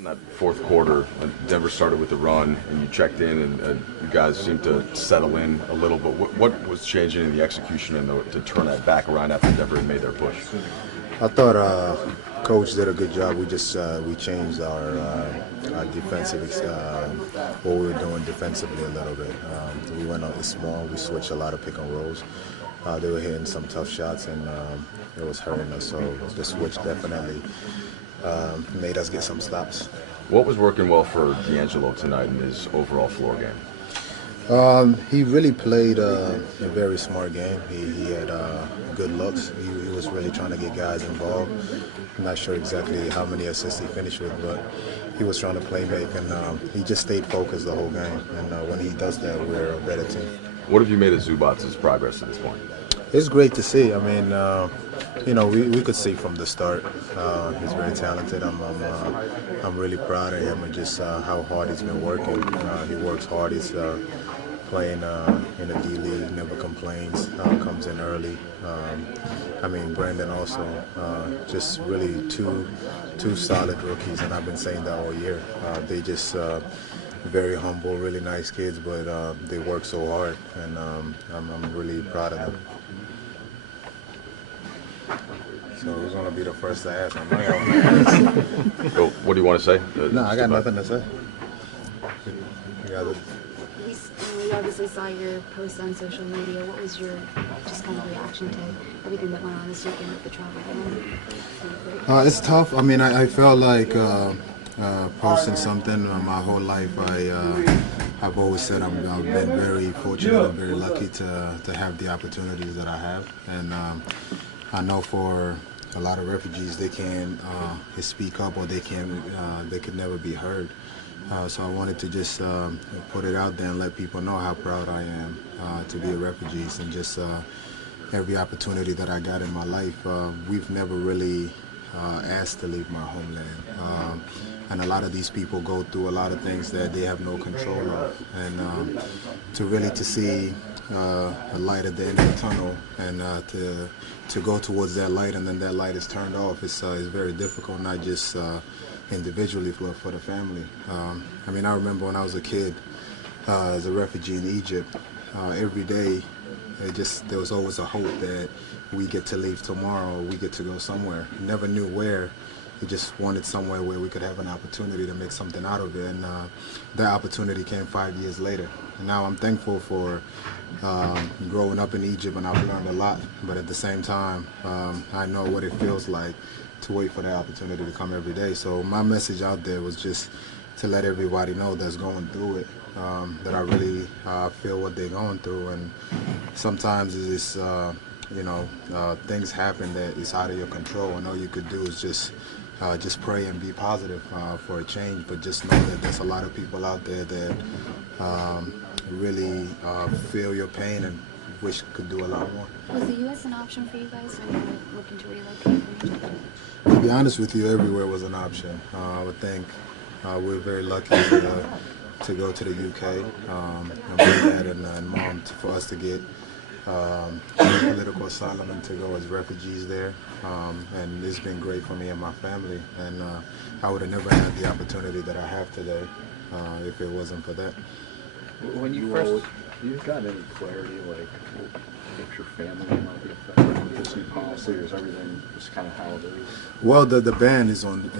In that fourth quarter, Denver started with a run, and you checked in, and you guys seemed to settle in a little. But what was changing in the execution and to turn that back around after Denver had made their push? I thought coach did a good job. We changed our defensive what we were doing defensively a little bit. We went on small. We switched a lot of pick and rolls. They were hitting some tough shots, and it was hurting us. So the switch definitely made us get some stops. What was working well for D'Angelo tonight in his overall floor game? He really played a very smart game. He had good looks. He was really trying to get guys involved. I'm not sure exactly how many assists he finished with, but he was trying to play make, and he just stayed focused the whole game. And when he does that, we're a better team. What have you made of Zubac's progress at this point? It's great to see. I mean, we could see from the start. He's very talented. I'm really proud of him and just how hard he's been working. He works hard. He's playing in the D League, never complains, comes in early. Brandon also, just really two solid rookies, and I've been saying that all year. They just very humble, really nice kids, but they work so hard, and I'm really proud of them. So who's going to be the first to ask? So what do you want to say? No, I got nothing to say. We obviously saw your posts on social media. What was your just kind of reaction to everything that went on this weekend with the travel ban? It's tough. I mean, I felt like posting something. My whole life, I've always said I've been very fortunate and very lucky to have the opportunities that I have. And I know for a lot of refugees, they can't speak up, or they could never be heard. So I wanted to just put it out there and let people know how proud I am to be a refugee, and just every opportunity that I got in my life. We've never really asked to leave my homeland. And a lot of these people go through a lot of things that they have no control of. And to see a light at the end of the tunnel, and to go towards that light, and then that light is turned off, it's very difficult, not just individually for the family. I remember when I was a kid, as a refugee in Egypt, every day there was always a hope that we get to leave tomorrow, or we get to go somewhere. Never knew where. We just wanted somewhere where we could have an opportunity to make something out of it, and that opportunity came 5 years later. And now I'm thankful for growing up in Egypt, and I've learned a lot, but at the same time, I know what it feels like to wait for that opportunity to come every day. So my message out there was just to let everybody know that's going through it, that I really feel what they're going through. And sometimes it's things happen that is out of your control, and all you could do is just pray and be positive for a change. But just know that there's a lot of people out there that really feel your pain and wish could do a lot more. Was the U.S. an option for you guys when you were looking to relocate from Egypt? To be honest with you, everywhere was an option. I would think we're very lucky to go to the UK. My dad and mom, for us to get political asylum and to go as refugees there. And it's been great for me and my family. And I would have never had the opportunity that I have today if it wasn't for that. When you first, you got any clarity, like if your family might be affected with this new policy, or is everything just kind of how it is? Well, the ban is on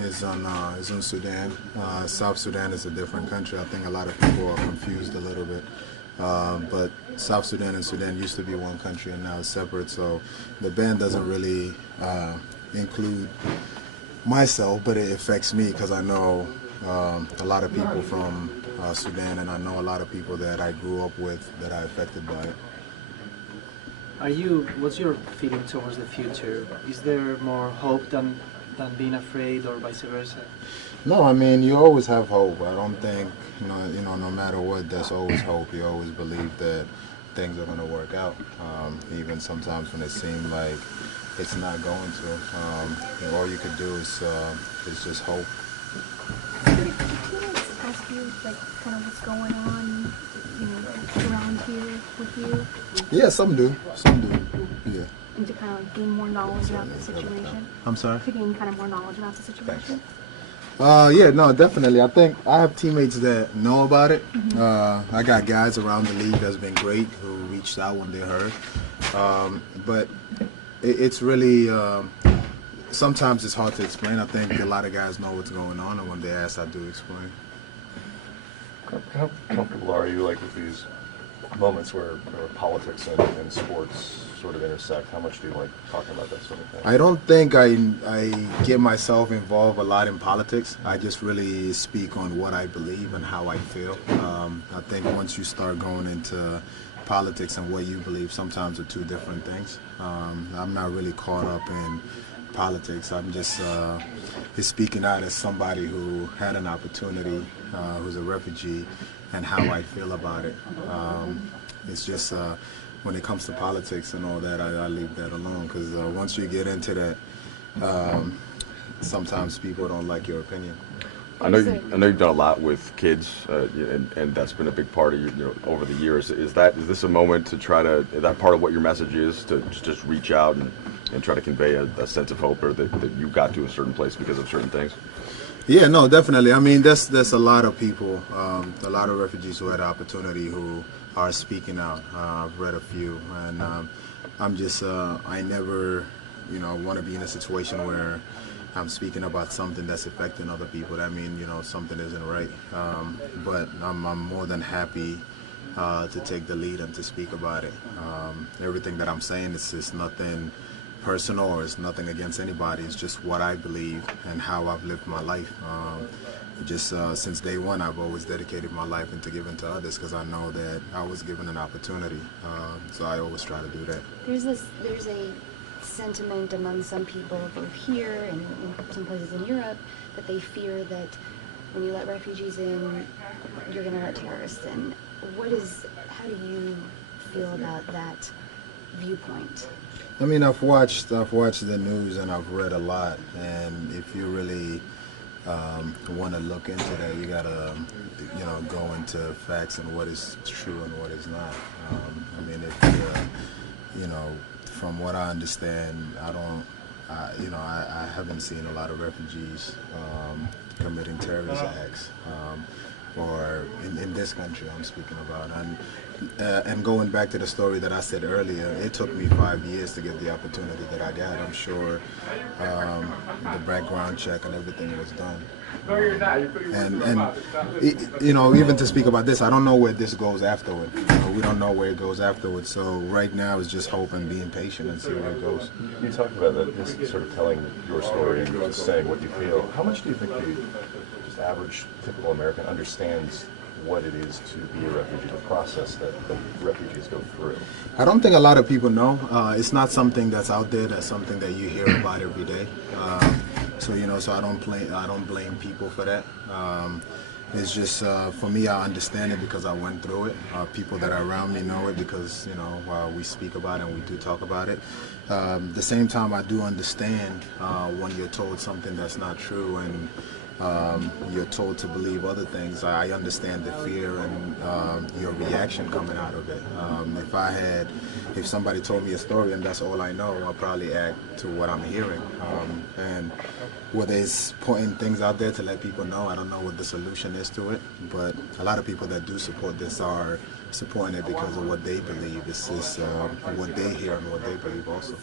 Sudan. South Sudan is a different country. I think a lot of people are confused a little bit. But South Sudan and Sudan used to be one country, and now it's separate. So the ban doesn't really include myself, but it affects me because I know a lot of people from Sudan, and I know a lot of people that I grew up with that are affected by it. What's your feeling towards the future? Is there more hope than being afraid, or vice versa? No, you always have hope. I don't think, no matter what, there's always hope. You always believe that things are going to work out, even sometimes when it seems like it's not going to. All you could do is just hope. Can I ask you, kind of what's going on, around here with you? Yeah, some do. Yeah. And to kind of gain more knowledge about the situation? I'm sorry? To gain kind of more knowledge about the situation? Yeah, no, definitely. I think I have teammates that know about it. I got guys around the league that's been great who reached out when they heard. But it's really sometimes it's hard to explain. I think a lot of guys know what's going on, and when they ask, I do explain. How comfortable are you, like, with these moments where politics and sports sort of intersect? How much do you like talking about that sort of thing? I don't think I get myself involved a lot in politics. I just really speak on what I believe and how I feel. I think once you start going into politics and what you believe, sometimes are two different things. I'm not really caught up in politics. I'm just speaking out as somebody who had an opportunity, who's a refugee, and how I feel about it. It's just when it comes to politics and all that, I leave that alone, because once you get into that, sometimes people don't like your opinion. I know you've done a lot with kids, and that's been a big part of you know, over the years. Is this a moment to try to, is that part of what your message is, to just reach out and try to convey a sense of hope, or that you got to a certain place because of certain things? Yeah, no, definitely. I mean, there's a lot of people, a lot of refugees who had the opportunity who are speaking out. I've read a few, and I'm just, I never, want to be in a situation where I'm speaking about something that's affecting other people. That means, something isn't right. But I'm more than happy to take the lead and to speak about it. Everything that I'm saying is just nothing personal, or it's nothing against anybody. It's just what I believe and how I've lived my life. Since day one, I've always dedicated my life into giving to others, because I know that I was given an opportunity. So I always try to do that. There's a sentiment among some people, both here and in some places in Europe, that they fear that when you let refugees in, you're going to let terrorists in. How do you feel about that viewpoint? I mean, I've watched the news and I've read a lot, and if you really want to look into that, you gotta, go into facts and what is true and what is not. I mean, from what I understand, I haven't seen a lot of refugees committing terrorist acts, or in this country I'm speaking about. And going back to the story that I said earlier, it took me 5 years to get the opportunity that I got. I'm sure the background check and everything was done. Even to speak about this, I don't know where this goes afterward. We don't know where it goes afterwards. So right now it's just hope and being patient and see where it goes. You talked about that, just sort of telling your story and just saying what you feel. How much do you think the just average, typical American understands what it is to be a refugee, the process that refugees go through? I don't think a lot of people know. It's not something that's out there. That's something that you hear about every day. So I don't blame people for that. It's just for me, I understand it because I went through it. People that are around me know it because we speak about it and we do talk about it. The same time, I do understand when you're told something that's not true and you're told to believe other things. I understand the fear and your reaction coming out of it. If somebody told me a story and that's all I know, I'll probably act to what I'm hearing. And whether it's putting things out there to let people know, I don't know what the solution is to it. But a lot of people that do support this are supporting it because of what they believe. It's just what they hear and what they believe also.